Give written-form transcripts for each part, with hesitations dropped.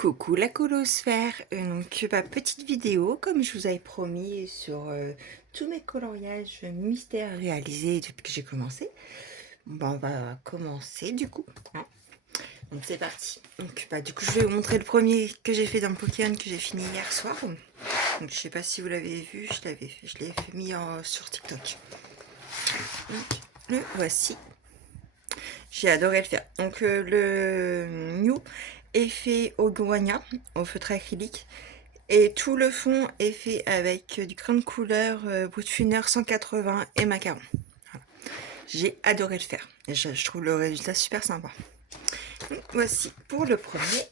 Coucou la colosphère, donc petite vidéo comme je vous avais promis sur tous mes coloriages mystères réalisés depuis que j'ai commencé. On va commencer du coup, hein. Donc c'est parti. Donc du coup je vais vous montrer le premier que j'ai fait dans Pokémon que j'ai fini hier soir. Donc je sais pas si vous l'avez vu, je l'ai mis sur TikTok. Donc, le voici. J'ai adoré le faire. Donc le Mew est fait au guania, au feutre acrylique. Et tout le fond est fait avec du crayon de couleur, Brutfuner 180 et macaron. Voilà. J'ai adoré le faire. Et je trouve le résultat super sympa. Donc, voici pour le premier.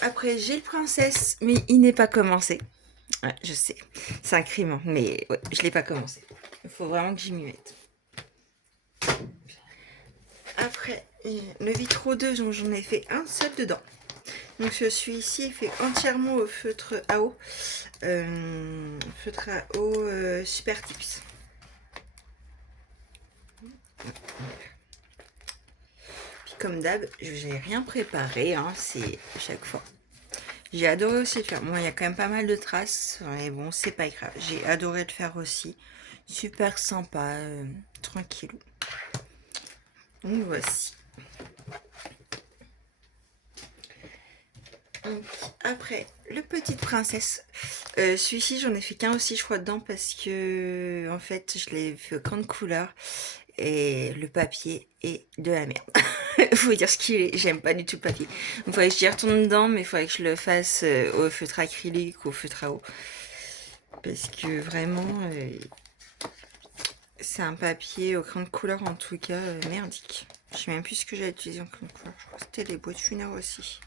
Après, j'ai le princesse, mais il n'est pas commencé. Ouais, je sais, c'est un crime, hein, mais ouais, je l'ai pas commencé. Il faut vraiment que j'y m'y mette. Après, le Vitro 2, j'en ai fait un seul dedans. Donc celui-ci est fait entièrement au feutre à eau. Feutre à eau Super Tips. Puis comme d'hab, j'ai rien préparé, hein, c'est chaque fois. J'ai adoré aussi le faire. Bon, il y a quand même pas mal de traces, mais bon, c'est pas grave. J'ai adoré le faire aussi. Super sympa, tranquillou. Donc voici. Donc, après, le Petite Princesse. Celui-ci, j'en ai fait qu'un aussi, je crois, dedans, parce que, en fait, je l'ai fait au crayon de couleur. Et le papier est de la merde. Faut dire ce qu'il est, j'aime pas du tout le papier. Donc, il faudrait que j'y retourne dedans, mais il faudrait que je le fasse au feutre acrylique ou au feutre à eau. Parce que vraiment, c'est un papier au crayon de couleur, en tout cas, merdique. Je sais même plus ce que j'ai utilisé en crayon de couleur. Je crois que c'était les boîtes funèbres aussi.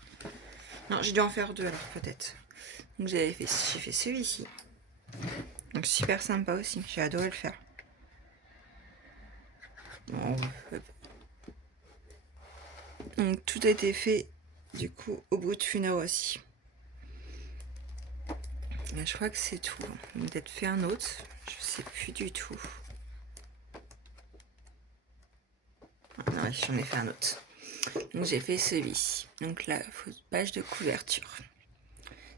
Non, j'ai dû en faire deux alors, peut-être. Donc, j'ai fait celui-ci. Donc, super sympa aussi. J'ai adoré le faire. Bon, donc, tout a été fait, du coup, au bout de funèbre aussi. Je crois que c'est tout. Il m'a peut-être fait un autre. Je sais plus du tout. Ah non, j'en ai fait un autre. Donc j'ai fait celui-ci. Donc la page de couverture.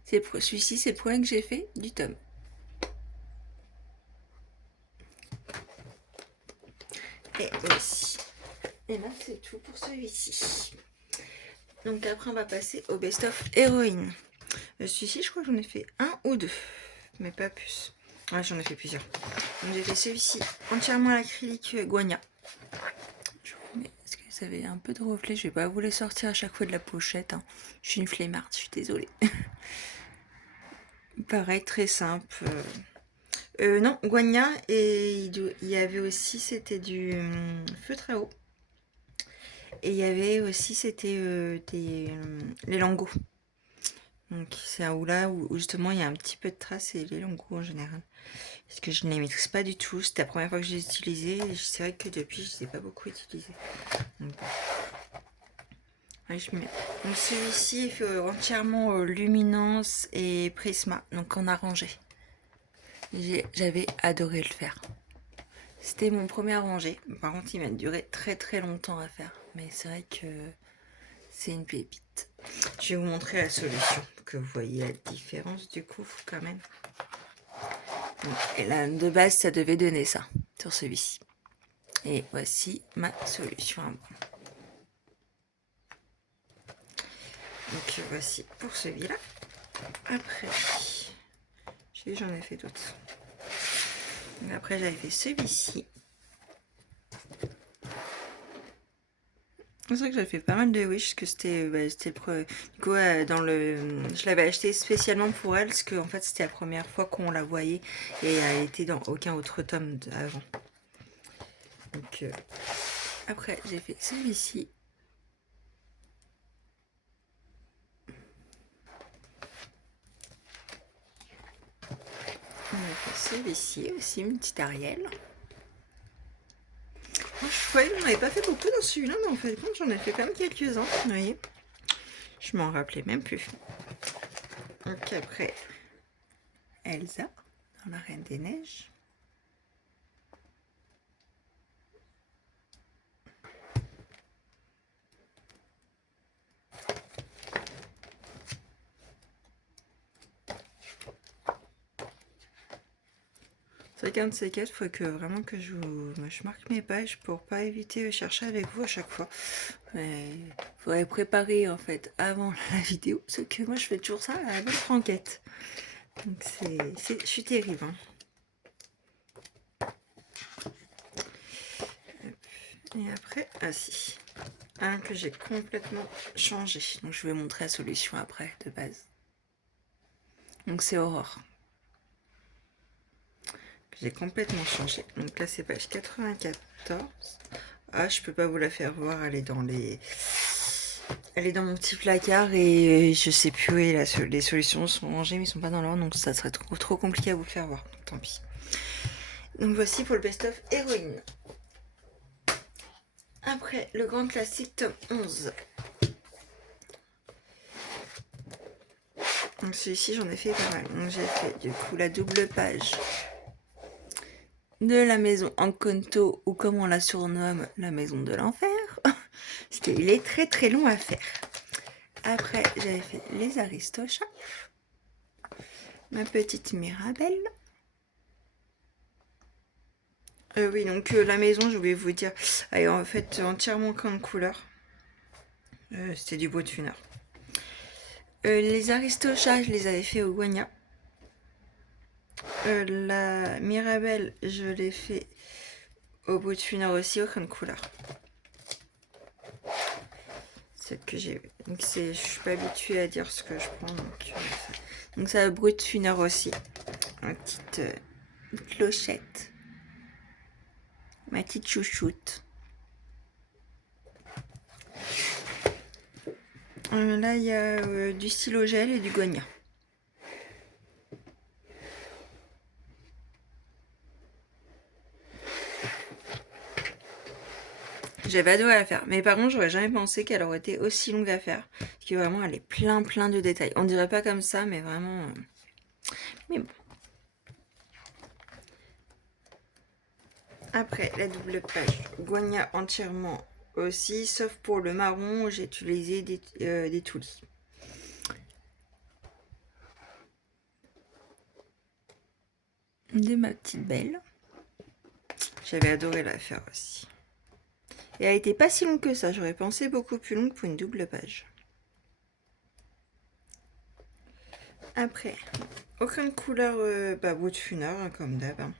Celui-ci, c'est le premier que j'ai fait du tome. Et voici. Et là, c'est tout pour celui-ci. Donc après, on va passer au best-of héroïne. Celui-ci, je crois que j'en ai fait un ou deux. Mais pas plus. Ouais, j'en ai fait plusieurs. Donc j'ai fait celui-ci entièrement à l'acrylique guania. Est-ce que vous avez un peu de reflet? Je vais pas vous les sortir à chaque fois de la pochette, hein. Je suis une flemmarde, je suis désolée. Pareil, très simple. Non, guania, et il y avait aussi, c'était du feutre à eau. Et il y avait aussi, c'était les lingots. Donc c'est un là où justement il y a un petit peu de traces et les lingots en général. Parce que je ne les maîtrise pas du tout. C'était la première fois que je les utilisais. Et c'est vrai que depuis, je ne les ai pas beaucoup utilisés. Donc, ouais, donc celui-ci est fait entièrement luminance et prisma, donc en arrangé. J'avais adoré le faire. C'était mon premier arrangé. Par contre, il m'a duré très très longtemps à faire. Mais c'est vrai que c'est une pépite. Je vais vous montrer la solution, pour que vous voyez la différence du coup quand même. Et là, de base, ça devait donner ça sur celui-ci. Et voici ma solution à moi. Donc voici pour celui-là. Après, j'en ai fait d'autres. Après, j'avais fait celui-ci. C'est vrai que j'avais fait pas mal de Wish, que c'était le premier. Du coup, je l'avais acheté spécialement pour elle, parce qu'en fait, c'était la première fois qu'on la voyait, et elle était dans aucun autre tome avant. Donc, après, j'ai fait celui-ci. On a fait celui-ci aussi, une petite Ariel. Je croyais qu'on n'avait pas fait beaucoup dans celui-là, mais en fait, j'en ai fait quand même quelques-uns. Vous voyez, je m'en rappelais même plus. Donc après, Elsa, dans la Reine des Neiges. chacun de ces quatre, il faut que vraiment que je marque mes pages pour pas éviter de chercher avec vous à chaque fois. Il faudrait préparer en fait avant la vidéo, parce que moi je fais toujours ça à la bonne franquette. Donc je suis terrible. Hein. Et après, ah si, un que j'ai complètement changé. Donc je vais montrer la solution après de base. Donc c'est Aurore. J'ai complètement changé. Donc là c'est page 94. Ah, je peux pas vous la faire voir, elle est dans mon petit placard et je sais plus où est les solutions sont rangées mais ils sont pas dans l'ordre donc ça serait trop compliqué à vous le faire voir. Donc, tant pis. Donc voici pour le best-of héroïne. Après, le grand classique tome 11. Donc celui-ci, j'en ai fait pas mal. Donc j'ai fait du coup la double page de la maison Encanto, ou comme on la surnomme, la maison de l'enfer. Parce qu'il est très long à faire. Après, j'avais fait les Aristochats. Ma petite Mirabelle. Oui, donc la maison, je voulais vous dire, elle est en fait entièrement comme couleur. C'était du beau de funeur. Les Aristochats, je les avais fait au Guagna. La Mirabelle, je l'ai fait au bout de funeur aussi, au crâne couleur. Celle que j'ai. Donc je suis pas habituée à dire ce que je prends. Donc ça a brut funeur aussi. Une petite clochette. Ma petite chouchoute. Là, il y a du stylo gel et du Gonia. J'avais adoré la faire. Mais par contre, j'aurais jamais pensé qu'elle aurait été aussi longue à faire. Parce que vraiment, elle est plein de détails. On dirait pas comme ça, mais vraiment... Mais bon. Après, la double page. Gonia entièrement aussi, sauf pour le marron où j'ai utilisé des toulis. De ma petite belle. J'avais adoré la faire aussi. Et elle était pas si longue que ça. J'aurais pensé beaucoup plus longue pour une double page. Après, aucune couleur bout de funeur, hein, comme d'hab. Hein.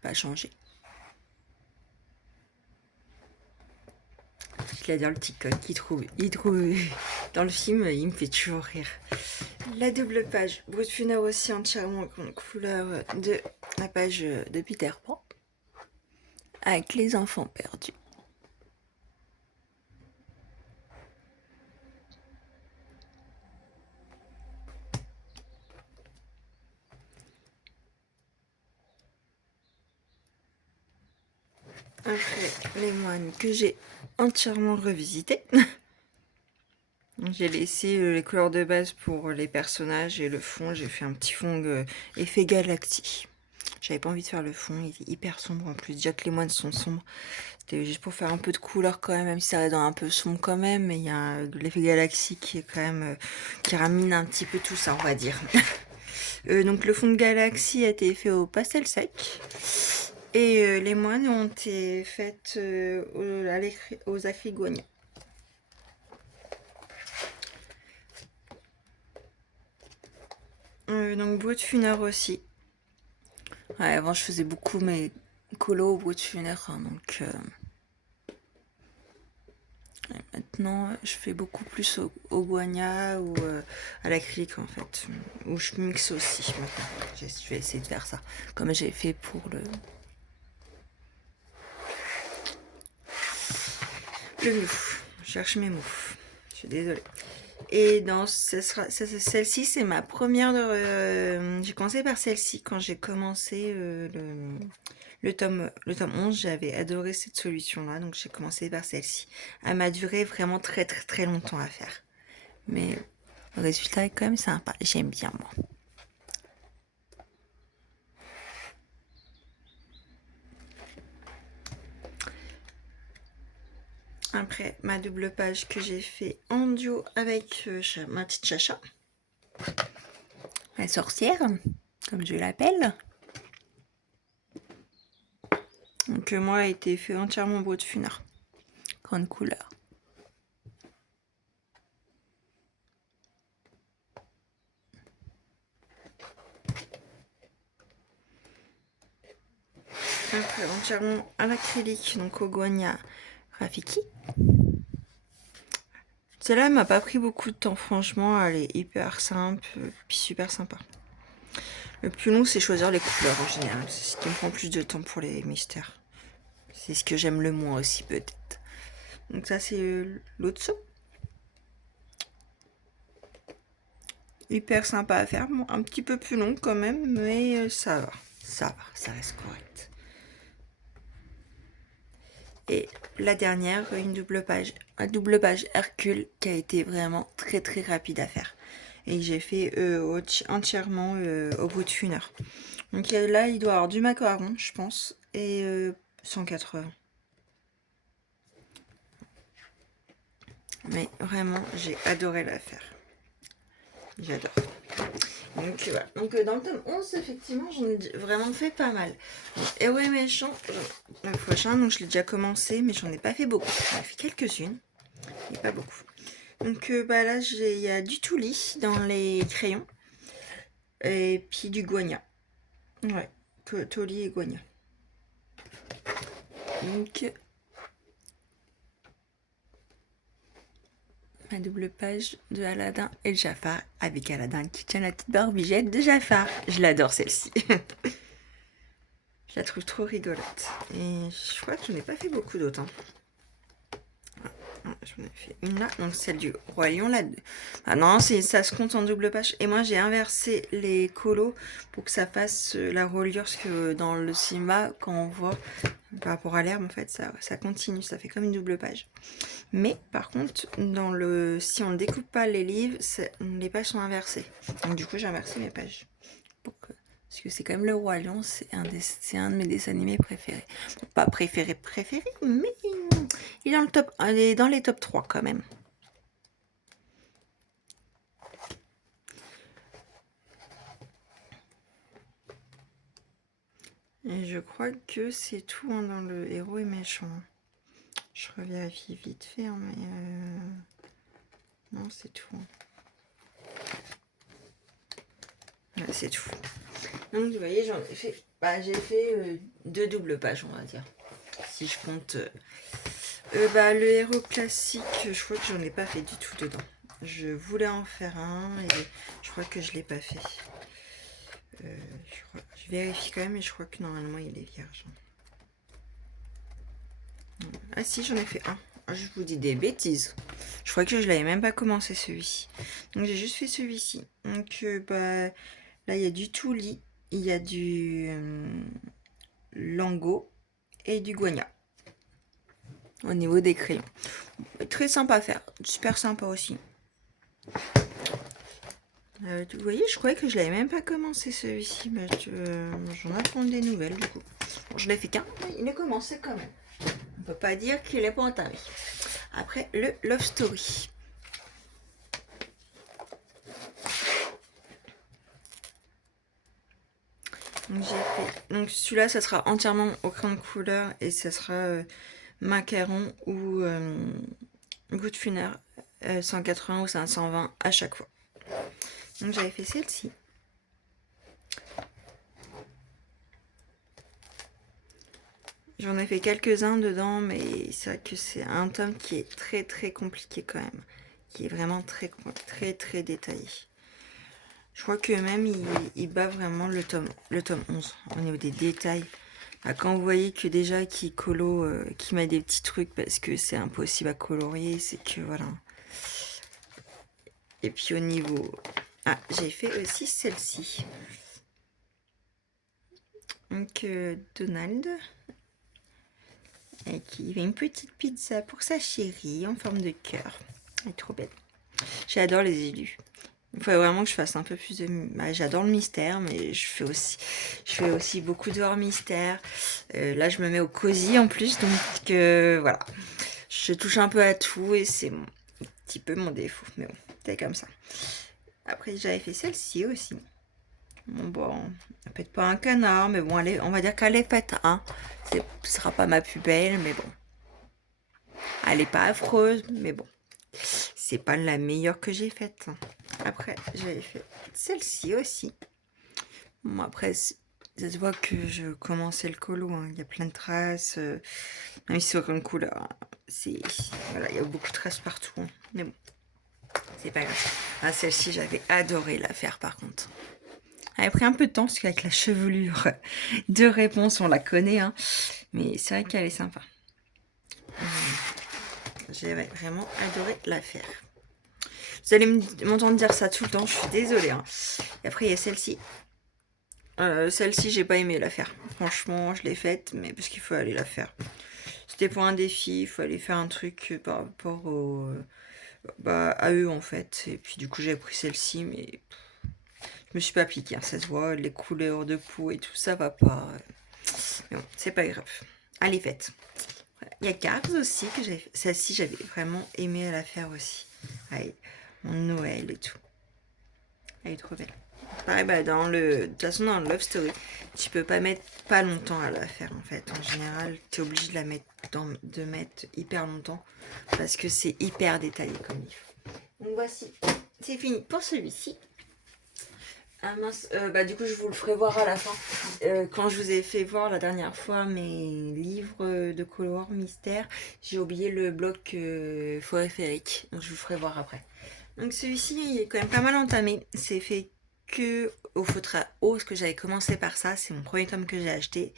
Pas changé. Je l'ai dire le petit coq, il trouve dans le film, il me fait toujours rire. La double page, bout de funeur aussi entièrement en couleur de la page de Peter Pan, avec les enfants perdus. Après, les moines que j'ai entièrement revisité. J'ai laissé les couleurs de base pour les personnages et le fond, j'ai fait un petit fond effet Galaxy. J'avais pas envie de faire le fond, il était hyper sombre en plus, déjà que les moines sont sombres. C'était juste pour faire un peu de couleur quand même si ça reste un peu sombre quand même, mais il y a l'effet Galaxy qui est quand même, qui ramène un petit peu tout ça, on va dire. Donc le fond de Galaxy a été fait au pastel sec. Et les moines ont été faites aux acryliques Gonia. Donc bout de funeur aussi. Ouais, avant je faisais beaucoup mes colos au bout de funeur, hein, donc maintenant je fais beaucoup plus au guagna ou à l'acrylique en fait. Ou je mixe aussi maintenant. Je vais essayer de faire ça, comme j'ai fait pour le mou. Je cherche mes mots. Je suis désolée. Et dans celle-ci, c'est ma première. J'ai commencé par celle-ci quand j'ai commencé le tome 11. J'avais adoré cette solution-là, donc j'ai commencé par celle-ci. Elle m'a duré vraiment très longtemps à faire. Mais le résultat est quand même sympa. J'aime bien, moi. Après, ma double page que j'ai fait en duo avec ma petite Chacha. La sorcière, comme je l'appelle. Donc moi, a été fait entièrement Brut Funard. Grande couleur. Après, entièrement à l'acrylique, donc au Guagna Rafiki. Celle-là, elle m'a pas pris beaucoup de temps, franchement, elle est hyper simple, puis super sympa. Le plus long, c'est choisir les couleurs en général, c'est ce qui me prend plus de temps pour les mystères. C'est ce que j'aime le moins aussi, peut-être. Donc ça, c'est l'autre saut. Hyper sympa à faire, bon, un petit peu plus long quand même, mais ça va, ça reste correct. Et la dernière, un double page Hercule qui a été vraiment très très rapide à faire. Et j'ai fait entièrement au bout de 1 heure. Donc là, il doit y avoir du macaron, je pense, et 180. Mais vraiment, j'ai adoré la faire. J'adore. Donc voilà. Donc dans le tome 11, effectivement, j'en ai vraiment fait pas mal. Héros et méchant, le prochain, donc je l'ai déjà commencé, mais j'en ai pas fait beaucoup. J'en ai fait quelques-unes, mais pas beaucoup. Donc là, il y a du Touli dans les crayons. Et puis du Guagna. Ouais, Touli et Guagna. Donc, ma double page de Aladdin et Jafar, avec Aladdin qui tient la petite barbijette de Jafar. Je l'adore celle-ci. Je la trouve trop rigolote. Et je crois que je n'ai pas fait beaucoup d'autres. J'en ai fait une là, donc celle du Roi Lion là. Ah non, ça se compte en double page. Et moi j'ai inversé les colos pour que ça fasse la reliure, parce que dans le cinéma, quand on voit par rapport à l'herbe, en fait, ça continue, ça fait comme une double page. Mais par contre, si on ne découpe pas les livres, les pages sont inversées. Donc du coup, j'ai inversé mes pages. Parce que c'est quand même le Roi Lion, c'est un de mes dessins animés préférés. Bon, pas préféré, mais il est dans les top 3 quand même. Et je crois que c'est tout hein, dans le héros et méchant. Je revérifie vite fait, hein, mais non, c'est tout. Ouais, c'est tout. Donc vous voyez, j'en ai fait. J'ai fait 2 doubles pages, on va dire. Si je compte. Le héros classique, je crois que j'en ai pas fait du tout dedans. Je voulais en faire un et je crois que je l'ai pas fait. Je vérifie quand même, mais je crois que normalement il est vierge. Ah si, j'en ai fait un. Ah, je vous dis des bêtises. Je crois que je l'avais même pas commencé celui-ci. Donc j'ai juste fait celui-ci. Donc là il y a du Touli, il y a du Lango et du Guagna. Au niveau des crayons. Très sympa à faire. Super sympa aussi. Vous voyez, je croyais que je l'avais même pas commencé celui-ci. J'en attends des nouvelles du coup. Bon, je l'ai fait qu'un, mais il est commencé quand même. On peut pas dire qu'il est pas entamé. Après, le Love Story. Donc celui-là, ça sera entièrement au crayon de couleur et ça sera macaron ou goutte funèbre 180 ou 520 à chaque fois. Donc j'avais fait celle-ci. J'en ai fait quelques-uns dedans, mais c'est vrai que c'est un tome qui est très très compliqué quand même. Qui est vraiment très très très détaillé. Je crois que même il bat vraiment le tome 11 au niveau des détails. Quand vous voyez que déjà qu'il met des petits trucs parce que c'est impossible à colorier, c'est que voilà. Et puis au niveau... Ah, j'ai fait aussi celle-ci. Donc Donald. Et qui fait une petite pizza pour sa chérie en forme de cœur. Elle est trop belle. J'adore les élus. Il faut vraiment que je fasse un peu plus de... j'adore le mystère, mais je fais aussi beaucoup de hors mystère. Là, je me mets au cosy en plus, donc voilà. Je touche un peu à tout et c'est un petit peu mon défaut. Mais bon, c'est comme ça. Après, j'avais fait celle-ci aussi. Bon, elle pète pas un canard, mais bon, on va dire qu'elle est faite, hein. Ce sera pas ma plus belle, mais bon. Elle est pas affreuse, mais bon. C'est pas la meilleure que j'ai faite. Après, j'avais fait celle-ci aussi. Bon, après, ça se voit que je commençais le colo, hein. Il y a plein de traces. Même si c'est aucune couleur, hein. Voilà, il y a beaucoup de traces partout, hein. Mais bon, c'est pas grave. Ah, celle-ci, j'avais adoré la faire par contre. Elle a pris un peu de temps parce qu'avec la chevelure de réponse, on la connaît, hein. Mais c'est vrai qu'elle est sympa. J'ai vraiment adoré la faire. Vous allez m'entendre dire ça tout le temps, je suis désolée, hein. Et après, il y a celle-ci. Celle-ci, j'ai pas aimé la faire. Franchement, je l'ai faite, mais parce qu'il faut aller la faire. C'était pour un défi, il fallait faire un truc par rapport à eux en fait. Et puis du coup, j'ai pris celle-ci, mais je me suis pas appliquée, hein. Ça se voit, les couleurs de peau et tout ça va pas. Mais bon, c'est pas grave. Elle est faite. Voilà. Il y a Cars aussi que j'avais. Celle-ci, j'avais vraiment aimé la faire aussi. Allez, mon Noël et tout. Elle est trop belle. Pareil, bah de toute façon, dans le Love Story, tu peux pas mettre pas longtemps à la faire en fait. En général, tu es obligé de la mettre de mettre hyper longtemps parce que c'est hyper détaillé comme livre. Donc voici, c'est fini pour celui-ci. Ah mince, bah du coup je vous le ferai voir à la fin. Quand je vous ai fait voir la dernière fois mes livres de color mystère, j'ai oublié le bloc forêt féerique. Donc je vous ferai voir après. Donc celui-ci il est quand même pas mal entamé. C'est fait que au feutre à eau, parce que j'avais commencé par ça. C'est mon premier tome que j'ai acheté.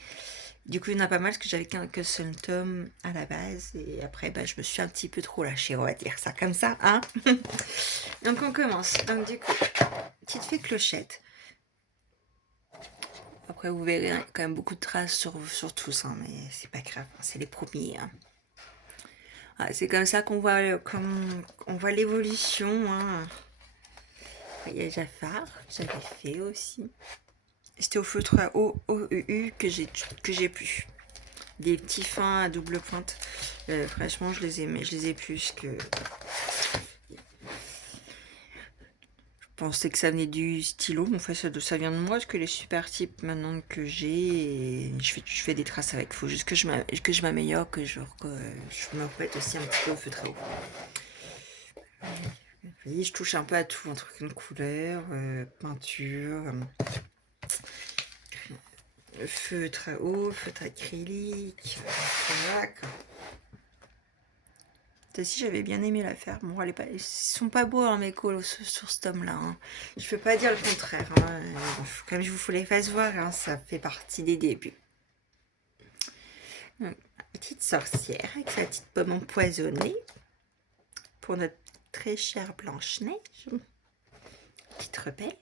Du coup il y en a pas mal parce que j'avais qu'un seul tome à la base. Et après bah, je me suis un petit peu trop lâchée, on va dire ça comme ça, hein. Donc on commence. Donc du coup, petite fée clochette. Après, vous verrez, il y a quand même beaucoup de traces sur tous, hein, mais c'est pas grave, c'est les premiers, hein. Ah, c'est comme ça qu'on voit, on voit l'évolution, hein. Il y a Jafar, que j'avais fait aussi. C'était au feutre à OEU que j'ai pu. Des petits fins à double pointe. Franchement, je les aimais, je les ai plus que. Je pensais que ça venait du stylo, mais en fait ça vient de moi, parce que les super types maintenant que j'ai, je fais des traces avec. Il faut juste que je m'améliore, que je me remette aussi un petit peu au feutre à eau. Vous voyez, je touche un peu à tout, entre une couleur, peinture, feutre à eau, feutre acrylique, voilà quoi. Si j'avais bien aimé la faire. Bon, ils sont pas beaux, hein, mes colos sur ce tome-là, hein. Je peux pas dire le contraire, hein. Comme je vous les fasse voir, hein, ça fait partie des débuts. Donc, petite sorcière avec sa petite pomme empoisonnée pour notre très chère Blanche-Neige. Petite rebelle.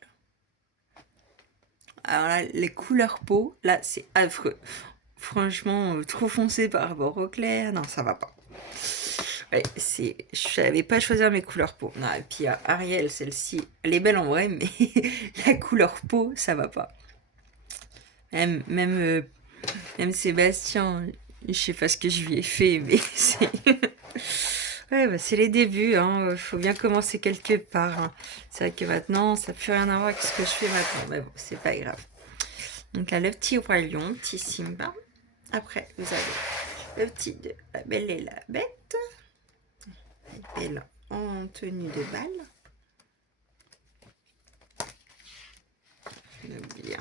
Alors là, les couleurs peau, là, c'est affreux. Franchement, trop foncé par rapport au clair. Non, ça va pas. Ouais, je savais pas choisir mes couleurs peau. Non, et puis Ariel, celle-ci, elle est belle en vrai, mais la couleur peau, ça va pas. Même Sébastien, je sais pas ce que je lui ai fait, mais c'est. Ouais, bah, c'est les débuts, hein. Faut bien commencer quelque part, hein. C'est vrai que maintenant, ça n'a plus rien à voir avec ce que je fais maintenant, mais bon, c'est pas grave. Donc là, le petit roi lion, petit Simba. Après, vous avez le petit de la Belle et la Bête. Belle en tenue de bal. Bien.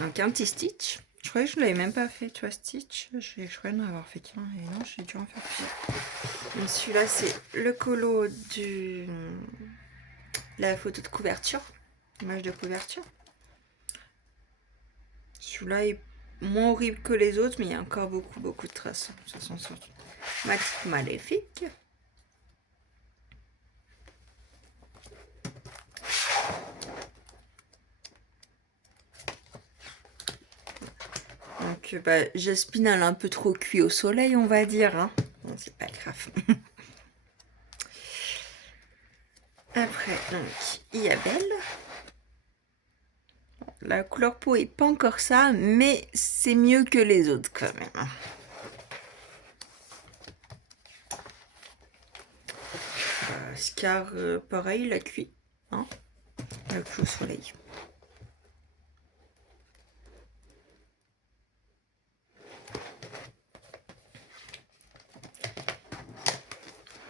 Donc un petit Stitch. Je croyais que je ne l'avais même pas fait, tu vois, Stitch. Je croyais en avoir fait qu'un, et non, j'ai dû en faire plusieurs. Celui-là, c'est le colo la photo de couverture, l'image de couverture. Celui-là est moins horrible que les autres, mais il y a encore beaucoup de traces. Ça s'en sort. Ma petite maléfique. Donc, bah, Jasmine, elle a un peu trop cuit au soleil, on va dire, hein. Bon, c'est pas grave. Après, donc, il y a Belle. La couleur peau est pas encore ça, mais c'est mieux que les autres quand même. Scar, pareil, la cuit, hein, la cuit au soleil.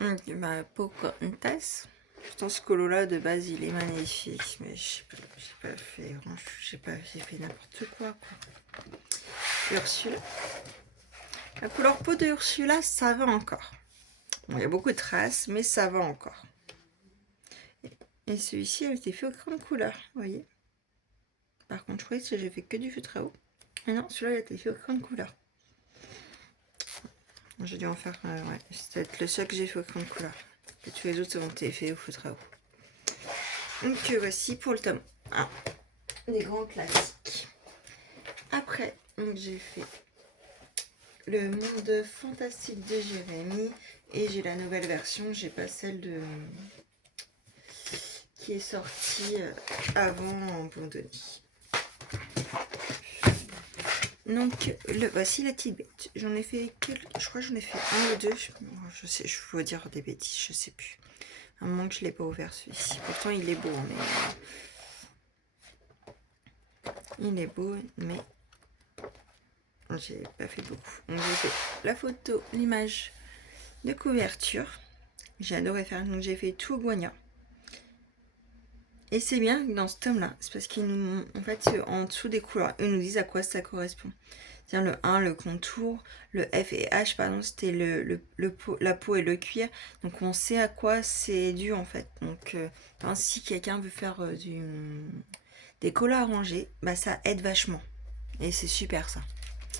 Donc, ma Pocahontas. Pourtant, ce colo-là, de base, il est magnifique. Mais j'ai pas fait j'ai fait n'importe quoi. Ursula. La couleur peau de Ursula, ça va encore. Bon, il y a beaucoup de traces, mais ça va encore. Et celui-ci a été fait au crayon de couleur, vous voyez. Par contre, je croyais que j'ai fait que du feutre à eau. Mais non, celui-là, il a été fait au crayon de couleur. J'ai dû en faire, ouais, c'est peut-être le seul que j'ai fait au crayon de couleur. Et tous les autres ont été faits au feutre à eau. Donc voici pour le tome 1, les grands classiques. Après, j'ai fait le monde fantastique de Jérémy et j'ai la nouvelle version, j'ai pas celle de qui est sortie avant en Bondonie. Donc voici la petite bête. J'en ai fait je crois que j'en ai fait un ou deux. Je sais, je veux dire des bêtises, je sais plus. À un moment que je l'ai pas ouvert celui-ci. Pourtant il est beau, mais j'ai pas fait beaucoup. Donc j'ai fait la photo, l'image de couverture. J'ai adoré faire. Donc j'ai fait tout Guagna. Et c'est bien dans ce tome-là, c'est parce qu'ils nous, en fait, en dessous des couleurs, ils nous disent à quoi ça correspond. C'est-à-dire le 1, le contour, le F et H, pardon, c'était la peau et le cuir. Donc on sait à quoi c'est dû en fait. Donc si quelqu'un veut faire des colos arrangés, bah ça aide vachement. Et c'est super ça.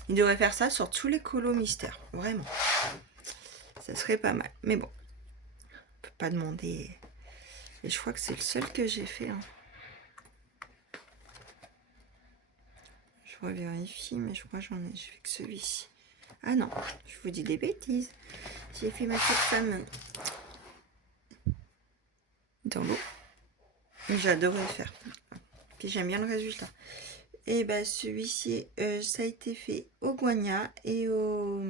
Il devrait faire ça sur tous les colos mystères, vraiment. Ça serait pas mal. Mais bon, on peut pas demander. Et je crois que c'est le seul que j'ai fait. Hein. Je revérifie, mais je crois que j'ai fait que celui-ci. Ah non, je vous dis des bêtises. J'ai fait ma petite femme dans l'eau. J'adorais le faire. Puis j'aime bien le résultat. Et bah celui-ci, ça a été fait au guagna et au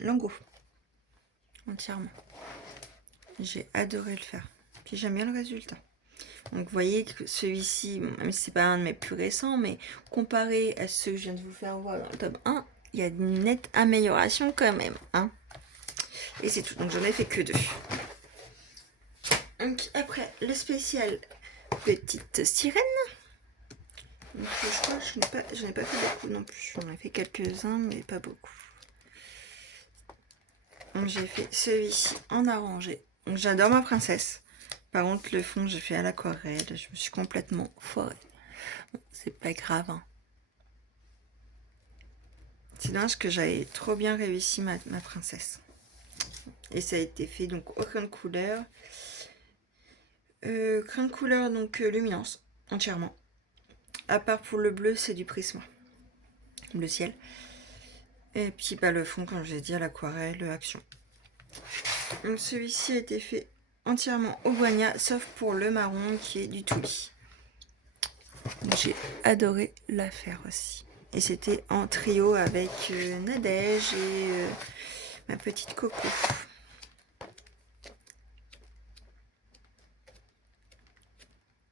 lingot. Entièrement. J'ai adoré le faire. Puis j'aime bien le résultat. Donc vous voyez que celui-ci, même si c'est pas un de mes plus récents, mais comparé à ceux que je viens de vous faire voir dans le tome 1, il y a une nette amélioration quand même. Hein. Et c'est tout. Donc j'en ai fait que 2. Donc après, le spécial petite sirène. Donc, je crois que j'en ai pas fait beaucoup non plus. J'en ai fait quelques-uns, mais pas beaucoup. Donc j'ai fait celui-ci en arrangé. Donc j'adore ma princesse. Par contre, le fond, j'ai fait à l'aquarelle. Je me suis complètement foirée. Bon, c'est pas grave. Hein. C'est dommage que j'avais trop bien réussi ma princesse. Et ça a été fait donc au crayon de couleur. Crayon de couleur donc luminance entièrement. À part pour le bleu, c'est du prisme. Le ciel. Et puis bah, le fond, comme j'ai dit, à l'aquarelle, action. Donc celui-ci a été fait entièrement au guagna, sauf pour le marron qui est du Touli. J'ai adoré la faire aussi. Et c'était en trio avec Nadège et ma petite Coco.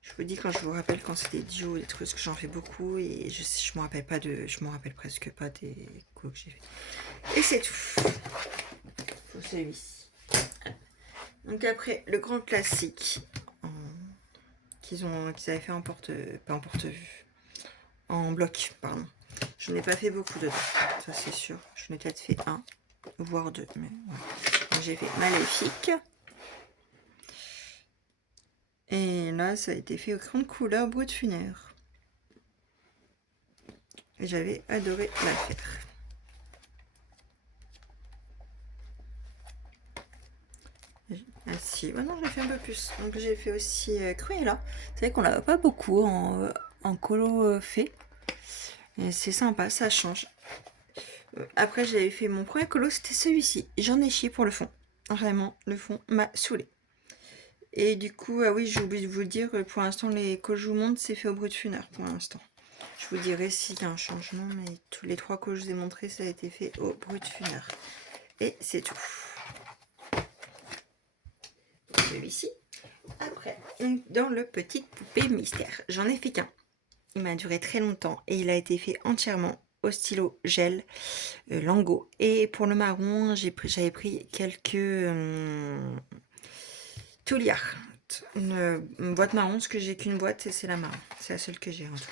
Je vous dis quand je vous rappelle quand c'est des duos, des trucs, que j'en fais beaucoup et je me rappelle pas je me rappelle presque pas des coups que j'ai fait. Et c'est tout. Pour celui-ci. Donc après le grand classique qu'ils avaient fait pas en porte-vue, en bloc, pardon. Je n'ai pas fait beaucoup dedans, ça c'est sûr. Je n'ai peut-être fait un, voire deux, mais ouais. J'ai fait Maléfique. Et là, ça a été fait au crayon de couleur Brut Funèbre. Et j'avais adoré la faire. Ah si, maintenant j'en ai fait un peu plus. Donc j'ai fait aussi Cruella. C'est vrai qu'on l'a pas beaucoup en colo fait. Et c'est sympa, ça change. Après j'avais fait mon premier colo, c'était celui-ci. J'en ai chié pour le fond. Vraiment, le fond m'a saoulé. Et du coup, ah oui, j'ai oublié de vous le dire, pour l'instant les colos que je vous montre, c'est fait au Brut Funèbre pour l'instant. Je vous dirai s'il y a un changement, mais tous les 3 que je vous ai montrés, ça a été fait au Brut Funèbre. Et c'est tout. Celui-ci. Après, dans le petit poupée mystère, j'en ai fait qu'un. Il m'a duré très longtemps et il a été fait entièrement au stylo gel Lango. Et pour le marron, j'avais pris quelques Touliard. Une boîte marron, parce que j'ai qu'une boîte et c'est la marron. C'est la seule que j'ai en tout.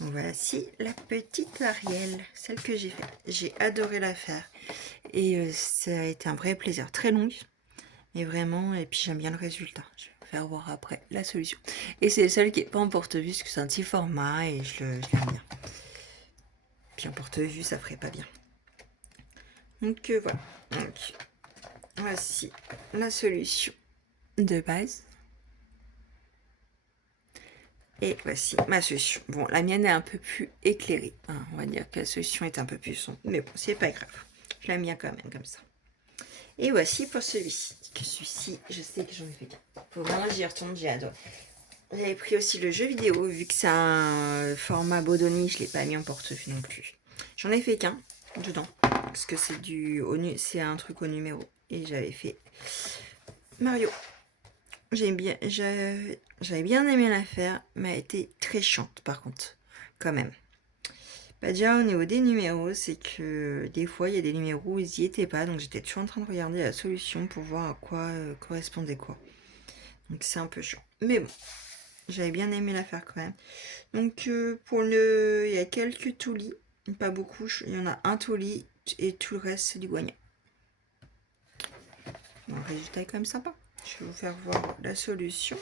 Donc voici la petite Ariel, celle que j'ai faite. J'ai adoré la faire. Et ça a été un vrai plaisir. Très longue, mais vraiment, et puis j'aime bien le résultat. Je vais vous faire voir après la solution. Et c'est celle qui n'est pas en porte-vue, parce que c'est un petit format et je l'aime bien. Puis en porte-vue, ça ferait pas bien. Donc voilà. Donc, voici la solution de base. Et voici ma solution. Bon, la mienne est un peu plus éclairée. Hein. On va dire que la solution est un peu plus sombre. Mais bon, c'est pas grave. Je l'aime bien quand même comme ça. Et voici pour celui-ci. Que celui-ci, je sais que j'en ai fait qu'un. Faut vraiment que j'y retourne, j'ai adoré. J'avais pris aussi le jeu vidéo. Vu que c'est un format Bodoni, je ne l'ai pas mis en portefeuille non plus. J'en ai fait qu'un dedans. Parce que c'est un truc au numéro. Et j'avais fait Mario. J'avais bien aimé la faire, mais elle était très chiante par contre, quand même. Bah déjà au niveau des numéros, c'est que des fois il y a des numéros où ils n'y étaient pas, donc j'étais toujours en train de regarder la solution pour voir à quoi correspondait quoi. Donc c'est un peu chiant. Mais bon, j'avais bien aimé la faire quand même. Donc il y a quelques toulis, pas beaucoup, il y en a un touli et tout le reste c'est du guagna. Bon, le résultat est quand même sympa. Je vais vous faire voir la solution.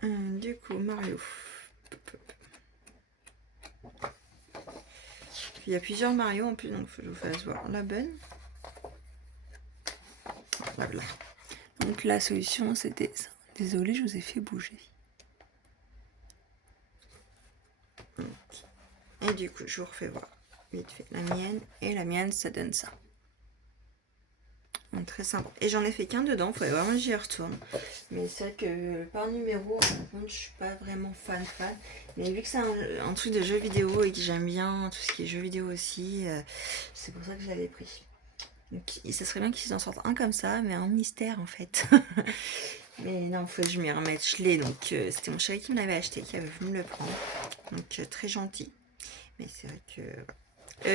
Du coup, Mario. Il y a plusieurs Mario en plus, donc il faut que je vous fasse voir la bonne. Voilà. Donc la solution, c'était ça. Désolée, je vous ai fait bouger. Et du coup, je vous refais voir vite fait la mienne. Et la mienne, ça donne ça. Donc, très sympa. Et j'en ai fait qu'un dedans, il faudrait vraiment que j'y retourne. Mais c'est vrai que par numéro, par contre, je suis pas vraiment fan. Mais vu que c'est un truc de jeux vidéo et que j'aime bien tout ce qui est jeux vidéo aussi, c'est pour ça que je l'avais pris. Donc, ça serait bien qu'ils en sortent un comme ça, mais un mystère en fait. Mais non, il faut que je m'y remette. Je l'ai, donc c'était mon chéri qui me l'avait acheté, qui avait voulu me le prendre. Donc très gentil. Mais c'est vrai que...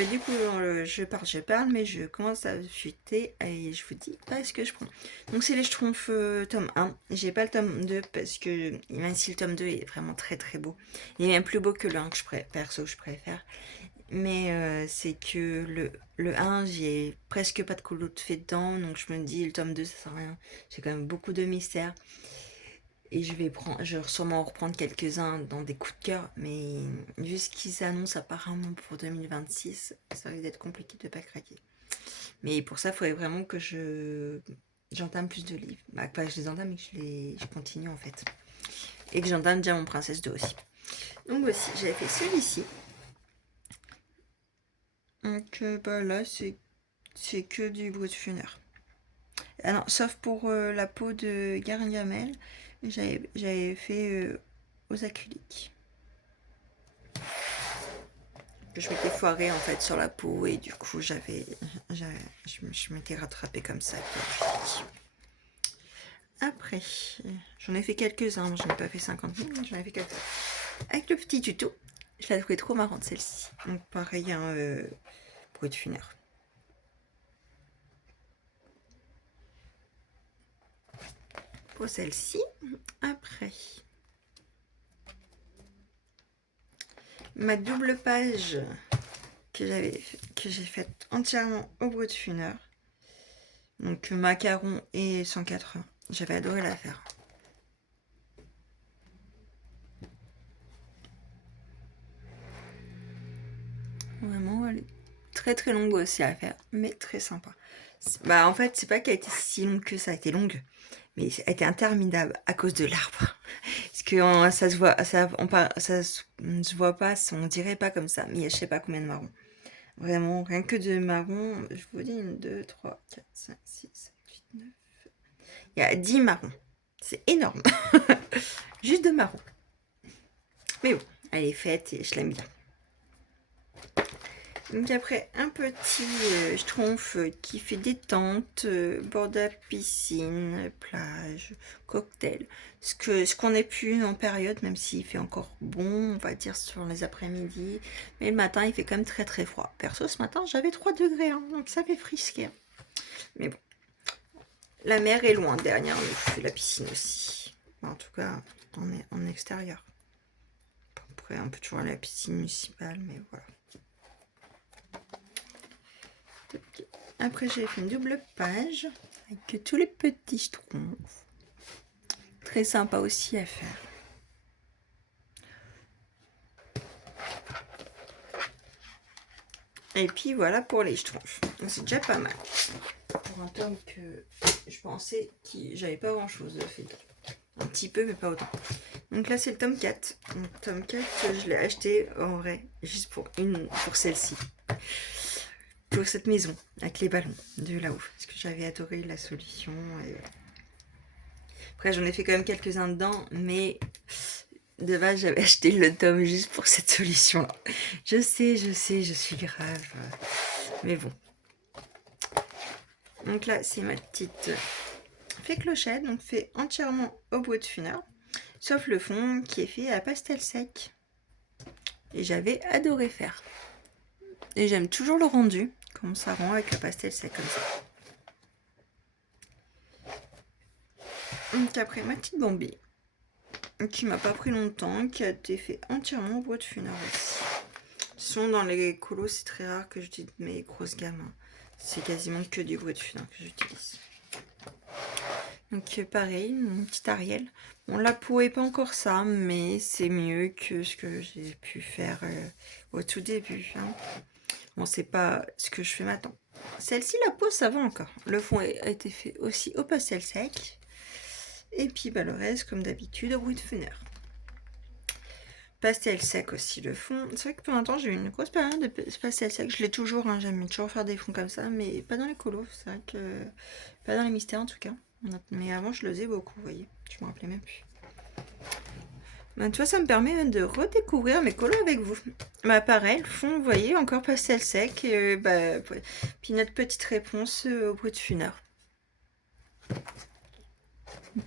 du coup, je parle, mais je commence à fuiter et je vous dis pas ce que je prends. Donc c'est les Schtroumpfs tome 1. J'ai pas le tome 2 parce que même si le tome 2 est vraiment très très beau, il est même plus beau que le 1 que je préfère. Mais c'est que le 1, j'ai presque pas de conte fait dedans, donc je me dis le tome 2 ça sert à rien. J'ai quand même beaucoup de mystères. Et je vais sûrement en reprendre quelques-uns dans des coups de cœur, mais vu ce qu'ils annoncent apparemment pour 2026, ça risque d'être compliqué de ne pas craquer. Mais pour ça, il faudrait vraiment que j'entame plus de livres. Bah, pas que je les entame, mais que je continue en fait. Et que j'entame déjà mon Princesse 2 aussi. Donc voici, j'avais fait celui-ci. Donc bah là, c'est que du brut funèbre. Ah non, sauf pour la peau de Gargamel, j'avais fait aux acryliques. Que je m'étais foirée en fait sur la peau et du coup je m'étais rattrapée comme ça avec l'acrylique. Après, j'en ai fait quelques-uns, j'en ai pas fait 50 000, mais j'en ai fait quelques-uns. Avec le petit tuto, je la trouvais trop marrante celle-ci. Donc pareil, brut funèbre. Pour celle-ci, après ma double page que j'ai faite entièrement au brut funèbre, donc macaron et 180. J'avais adoré la faire. Vraiment, elle est très très longue aussi à faire, mais très sympa. Bah en fait, c'est pas qu'elle était si longue que ça, a été longue, mais elle était interminable à cause de l'arbre. Parce que ça se voit, ça se voit pas, on dirait pas comme ça, mais il y a je sais pas combien de marrons. Vraiment, rien que de marrons, je vous dis 1, 2, 3, 4, 5, 6, 7, 8, 9. Il y a 10 marrons. C'est énorme. Juste de marrons. Mais bon, elle est faite et je l'aime bien. Donc après, un petit schtroumpf qui fait détente, bord de la piscine, plage, cocktail. Ce qu'on n'est plus en période, même s'il fait encore bon, on va dire sur les après-midi. Mais le matin, il fait quand même très très froid. Perso, ce matin, j'avais 3 degrés, hein, donc ça fait frisquer. Hein. Mais bon, la mer est loin derrière nous, et la piscine aussi. En tout cas, on est en extérieur. Après, on peut toujours aller à la piscine municipale, mais voilà. Après, j'ai fait une double page avec tous les petits schtroumpfs. Très sympa aussi à faire. Et puis voilà pour les schtroumpfs. C'est déjà pas mal. Pour un tome que je pensais que j'avais pas grand chose de fait. Un petit peu, mais pas autant. Donc là, c'est le tome 4. Donc, tome 4, je l'ai acheté en vrai, juste pour celle-ci. Pour cette maison, avec les ballons de là-haut. Parce que j'avais adoré la solution. Et... Après, j'en ai fait quand même quelques-uns dedans, mais de base, j'avais acheté le tome juste pour cette solution-là. Je sais, je suis grave. Mais bon. Donc là, c'est ma petite fée clochette, donc fait entièrement au bout de funeur, sauf le fond qui est fait à pastel sec. Et j'avais adoré faire. Et j'aime toujours le rendu, comme ça rend avec le pastel sec comme ça. Donc après, ma petite Bambi, qui m'a pas pris longtemps, qui a été fait entièrement au bois de funeur aussi. Sinon, dans les colos, c'est très rare que j'utilise mes grosses gammes. C'est quasiment que du bois de funeur que j'utilise. Donc pareil, mon petit Ariel. Bon, la peau est pas encore ça, mais c'est mieux que ce que j'ai pu faire au tout début. Hein. Bon, c'est pas ce que je fais maintenant. Celle-ci, la peau, ça va encore. Le fond a été fait aussi au pastel sec. Et puis bah, le reste, comme d'habitude, au bout de funeur. Pastel sec aussi, le fond. C'est vrai que pendant un temps, j'ai eu une grosse période de pastel sec. Je l'ai toujours, hein, j'aime toujours faire des fonds comme ça, mais pas dans les colos. C'est vrai que... Pas dans les mystères en tout cas. Mais avant, je le faisais beaucoup, vous voyez. Je me rappelais même plus. Bah, tu vois, ça me permet de redécouvrir mes colos avec vous. Bah, pareil, le fond, vous voyez, encore pastel sec. Et, puis notre petite réponse au bout de funeur.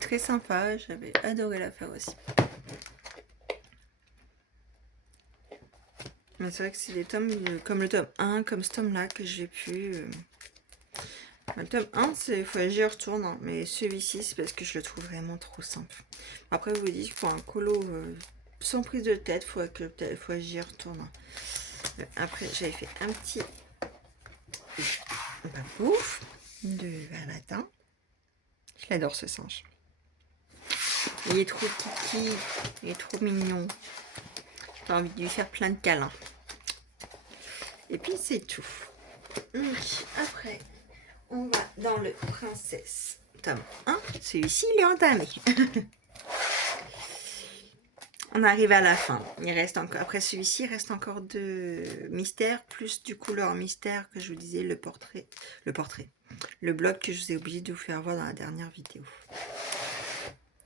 Très sympa, j'avais adoré la faire aussi. Mais c'est vrai que c'est des tomes comme le tome 1, comme ce tome-là, que j'ai pu... Le tome 1, il faut que j'y retourne, hein, mais celui-ci, c'est parce que je le trouve vraiment trop simple. Après, vous dites, pour un colo sans prise de tête, faut que j'y retourne. Après, j'avais fait un petit bouffe de Aladdin. Je l'adore, ce singe. Il est trop kiki, il est trop mignon. J'ai envie de lui faire plein de câlins. Et puis, c'est tout. Donc, après... On va dans le Princesse tome 1. Celui-ci, il est entamé. On arrive à la fin. Il reste encore, après celui-ci, il reste encore deux mystères, plus du couleur mystère que je vous disais, le portrait. Le bloc que je vous ai oublié de vous faire voir dans la dernière vidéo.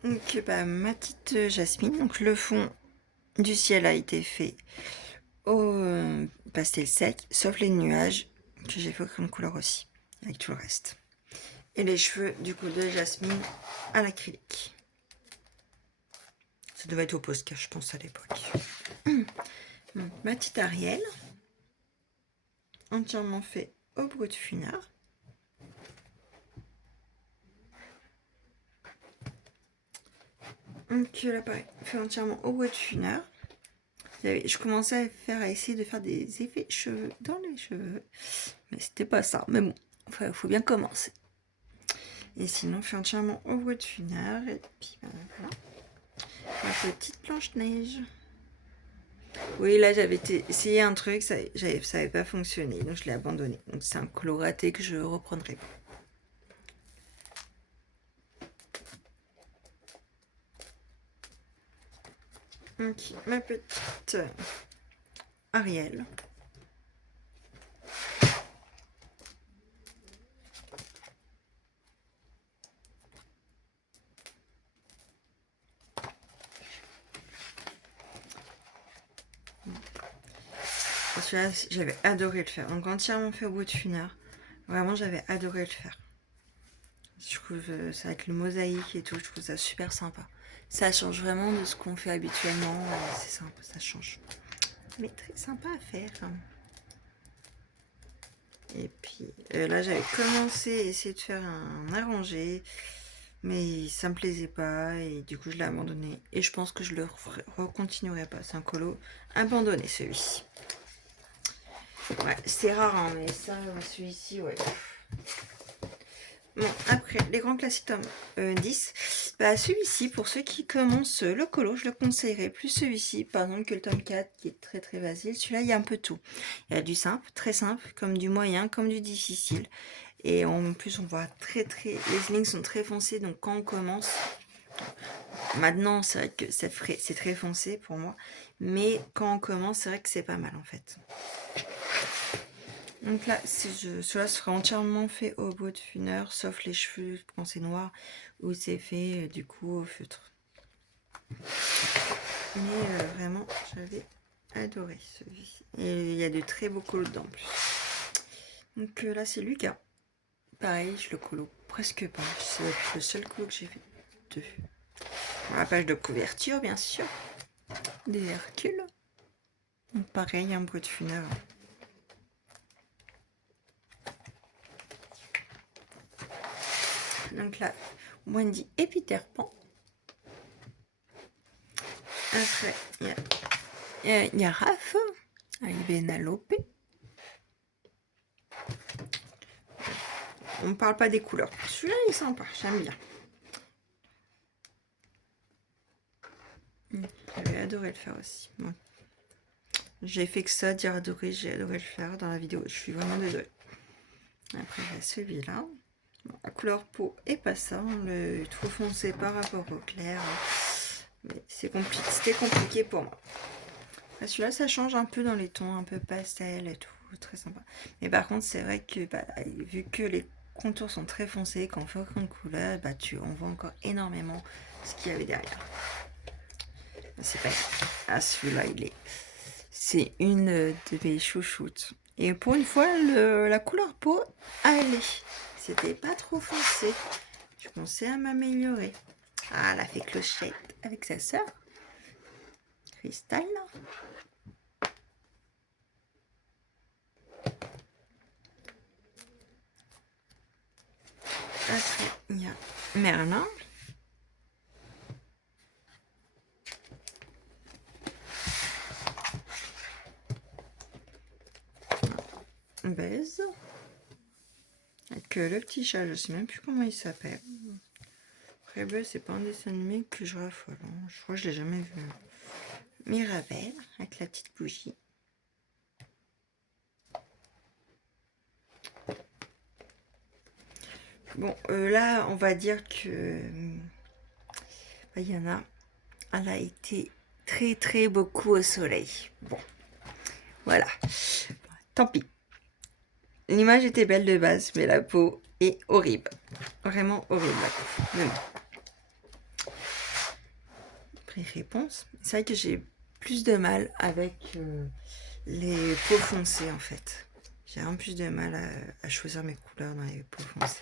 Donc, bah, ma petite Jasmine. Donc, le fond du ciel a été fait au pastel sec, sauf les nuages que j'ai fait comme couleur aussi. Avec tout le reste. Et les cheveux du coup de Jasmine à l'acrylique. Ça devait être au Posca, je pense, à l'époque. Ma petite Ariel, entièrement fait au bout de funeur. Donc là, pareil, fait entièrement au bout de funeur. Je commençais à essayer de faire des effets cheveux dans les cheveux. Mais c'était pas ça. Mais bon, il faut bien commencer. Et sinon, fait entièrement au bout de funeur. Et puis voilà. Ma petite Blanche-Neige. Oui, là, j'avais essayé un truc, ça n'avait pas fonctionné, donc je l'ai abandonné. Donc c'est un colo raté que je reprendrai. Donc, ma petite Ariel. celui-là, j'avais adoré le faire. Donc entièrement fait au bout d'une heure. Vraiment, j'avais adoré le faire. Je trouve ça avec le mosaïque et tout, je trouve ça super sympa. Ça change vraiment de ce qu'on fait habituellement. C'est sympa, ça change. Mais très sympa à faire. Et puis là, j'avais commencé à essayer de faire un arrangé. Mais ça me plaisait pas et du coup je l'ai abandonné. Et je pense que je le recontinuerai pas. C'est un colo abandonné celui-ci. Ouais, c'est rare, hein, mais ça, celui-ci, ouais. Bon, après, les grands classiques tomes 10. Bah, celui-ci, pour ceux qui commencent le colo, je le conseillerais plus celui-ci, par exemple, que le tome 4, qui est très très facile. Celui-là, il y a un peu tout. Il y a du simple, très simple, comme du moyen, comme du difficile. Et en plus, on voit les lignes sont très foncées, donc quand on commence, maintenant, c'est vrai que c'est très foncé pour moi, mais quand on commence, c'est vrai que c'est pas mal en fait. Donc là, cela sera entièrement fait au bout d'une heure, sauf les cheveux quand c'est noir, où c'est fait du coup au feutre. Mais vraiment, j'avais adoré celui-ci. Et il y a de très beaux colos dedans en plus. Donc là, c'est Lucas. Pareil, je le colo presque pas. C'est le seul colo que j'ai fait de. La page de couverture, bien sûr. Des Hercules. Donc pareil, un bruit de funèbre. Donc là, Wendy et Peter Pan. Après, il y a Raph avec Benalope. On ne parle pas des couleurs. Celui-là, il est sympa, j'aime bien. J'avais adoré le faire aussi. Bon. J'ai fait que ça, dire adoré, j'ai adoré le faire dans la vidéo. Je suis vraiment désolée. Après, il y a celui-là. Bon, la couleur peau est pas ça. Le trop foncé par rapport au clair. Mais c'était compliqué pour moi. Celui-là, ça change un peu dans les tons, un peu pastel et tout. Très sympa. Mais par contre, c'est vrai que vu que les contours sont très foncés, quand on fait aucune couleur, on voit encore énormément ce qu'il y avait derrière. C'est pas grave. Ah, celui-là, c'est une de mes chouchoutes. Et pour une fois, la couleur peau allait. C'était pas trop foncé. Je pensais à m'améliorer. Ah, elle a fait clochette avec sa sœur. Cristal. Après, il y a Merlin. Baise. Avec le petit chat, je sais même plus comment il s'appelle. Après, Baise, c'est pas un dessin animé que je raffole. Je crois que je l'ai jamais vu. Mirabelle, avec la petite bougie. Bon, là, on va dire que Yana, elle a été très très beaucoup au soleil. Bon, voilà. Tant pis. L'image était belle de base, mais la peau est horrible. Vraiment horrible la peau. Mais bon. Après, réponse. C'est vrai que j'ai plus de mal avec les peaux foncées en fait. J'ai un plus de mal à choisir mes couleurs dans les peaux foncées.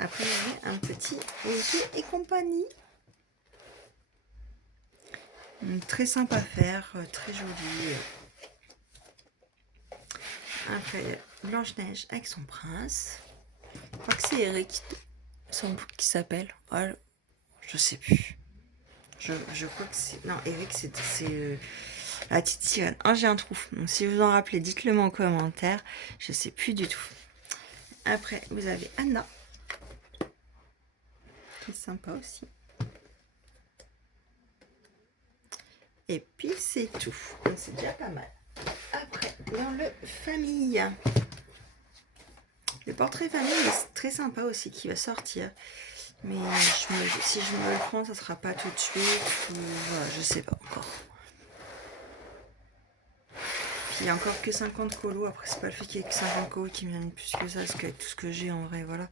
Après, il y a un petit Roger et compagnie. Donc, très sympa à faire, très joli. Après, il y a Blanche-Neige avec son prince. Je crois que c'est Eric qui s'appelle. Oh, je sais plus. Je crois que c'est. Non, Eric, c'est la petite sirène. Oh, j'ai un trou. Donc, si vous en rappelez, dites-le moi en commentaire. Je sais plus du tout. Après, vous avez Anna. Qui est sympa aussi. Et puis, c'est tout. C'est déjà pas mal. Après, dans le famille. Le portrait famille est très sympa aussi qui va sortir. Mais si je me le prends, ça sera pas tout de suite. Voilà, je sais pas encore. Puis il n'y a encore que 50 colos. Après, c'est pas le fait qu'il y ait que 50 colos qui me viennent plus que ça. Parce qu'avec tout ce que j'ai en vrai, voilà.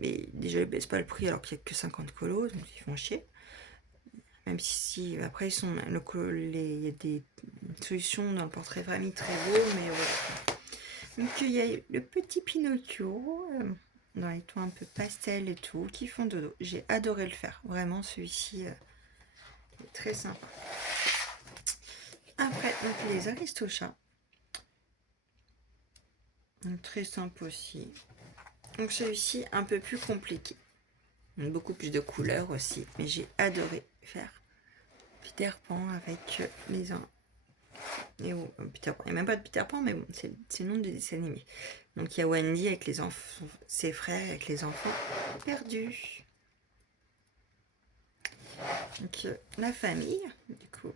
Mais déjà, ils baissent pas le prix alors qu'il n'y a que 50 colos. Donc ils font chier. Même si après, il y a des solutions dans le portrait famille très beau, mais voilà. Donc il y a le petit Pinocchio dans les tons un peu pastel et tout qui font dodo. J'ai adoré le faire, vraiment celui-ci est très sympa. Après donc les Aristochats, donc, très sympa aussi. Donc celui-ci un peu plus compliqué, donc, beaucoup plus de couleurs aussi, mais j'ai adoré faire Peter Pan avec les uns. Et Peter Pan. Il n'y a même pas de Peter Pan, mais bon, c'est le nom du dessin animé. Donc il y a Wendy avec les enfants, ses frères avec les enfants perdus. Donc la famille, du coup,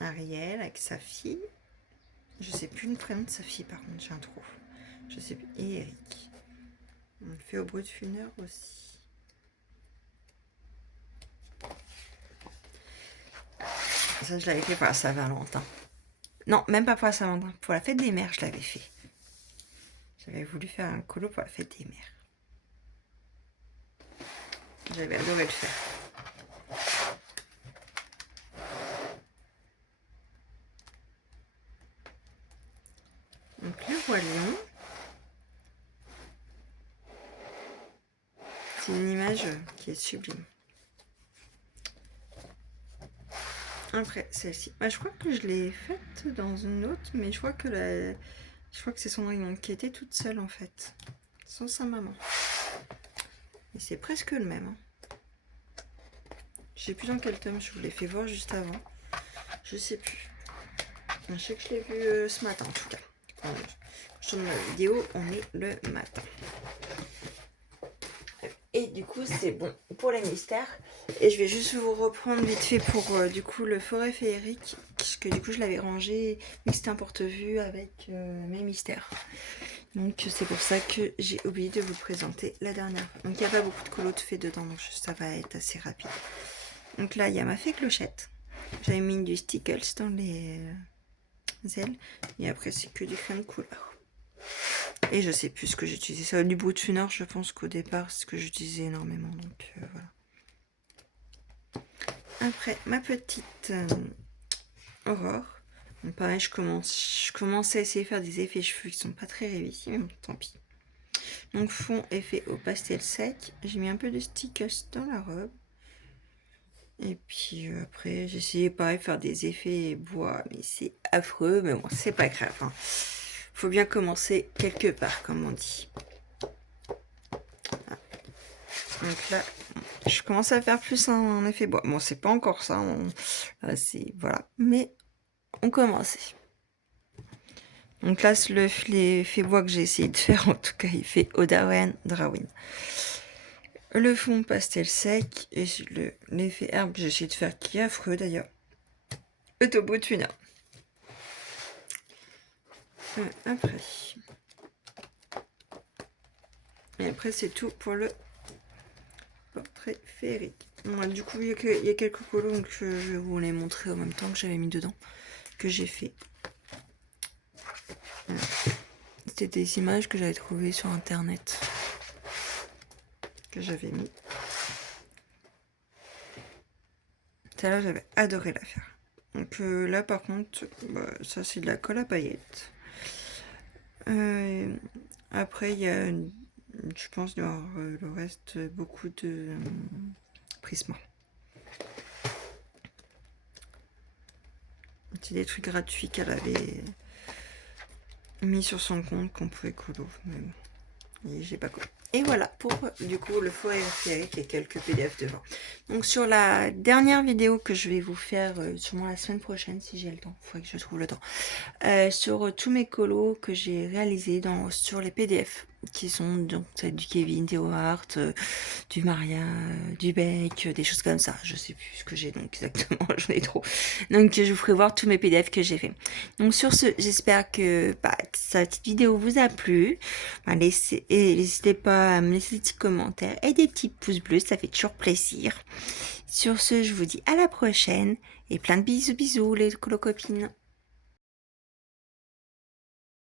Ariel avec sa fille. Je sais plus le prénom de sa fille par contre, j'ai un trou. Je sais plus. Et Eric. On le fait au bruit de funeur aussi. Ça, je l'avais fait pour la Saint-Valentin. Non, même pas pour la Saint-Valentin. Pour la fête des mères, je l'avais fait. J'avais voulu faire un colo pour la fête des mères. J'avais adoré le faire. Donc le roi lion. C'est une image qui est sublime. Après celle-ci, je crois que je l'ai faite dans une autre, mais je crois que c'est Cendrillon qui était toute seule en fait, sans sa maman. Et c'est presque le même. Hein. Je sais plus dans quel tome, je vous l'ai fait voir juste avant. Je sais plus. Je sais que je l'ai vu ce matin en tout cas. Quand je tourne la vidéo, on est le matin. Et du coup, c'est bon pour les mystères. Et je vais juste vous reprendre vite fait pour du coup le forêt féerique. Parce que du coup, je l'avais rangé, mais c'était un porte-vue avec mes mystères. Donc, c'est pour ça que j'ai oublié de vous présenter la dernière. Donc, il n'y a pas beaucoup de colos de fées dedans, donc ça va être assez rapide. Donc là, il y a ma fée clochette. J'avais mis du stickles dans les ailes. Et après, c'est que du crème de couleur. Et je sais plus ce que j'utilisais. Ça, du bout de funeur, je pense qu'au départ, c'est ce que j'utilisais énormément. Donc voilà. Après, ma petite Aurore. Donc pareil, je commence à essayer de faire des effets cheveux qui sont pas très réussis, mais bon, tant pis. Donc fond effet au pastel sec. J'ai mis un peu de stickers dans la robe. Et puis après, j'ai essayé pareil de faire des effets bois, mais c'est affreux, mais bon, c'est pas grave. Hein. Faut bien commencer quelque part, comme on dit. Donc là, je commence à faire plus un effet bois. Bon, c'est pas encore ça, c'est voilà, mais on commence. Donc là, l'effet bois que j'ai essayé de faire, en tout cas, il fait Odawen Drawin. Le fond pastel sec et l'effet herbe que j'ai essayé de faire, qui est affreux d'ailleurs. Le topo de Tuna. Après. Et après, c'est tout pour le portrait féerique. Bon, du coup, il y a quelques colos que je vais vous les montrer en même temps que j'avais mis dedans, que j'ai fait. C'était des images que j'avais trouvées sur internet, que j'avais mis. Celle-là, j'avais adoré la faire. Donc là, par contre, ça c'est de la colle à paillettes. Après, il y a, je pense, le reste, beaucoup de Prisma. C'est des trucs gratuits qu'elle avait mis sur son compte qu'on pouvait colo. Mais bon, j'ai pas collé. Et voilà pour du coup le forêt féerique et quelques PDF devant. Donc sur la dernière vidéo que je vais vous faire sûrement la semaine prochaine si j'ai le temps, il faudrait que je trouve le temps, sur tous mes colos que j'ai réalisés sur les PDF qui sont donc du Kevin, du Howard, du Maria, du Beck, des choses comme ça. Je sais plus ce que j'ai donc exactement, j'en ai trop. Donc je vous ferai voir tous mes PDF que j'ai fait. Donc sur ce, j'espère que cette petite vidéo vous a plu. N'hésitez pas à me laisser des petits commentaires et des petits pouces bleus, ça fait toujours plaisir. Sur ce, je vous dis à la prochaine et plein de bisous les colo-copines.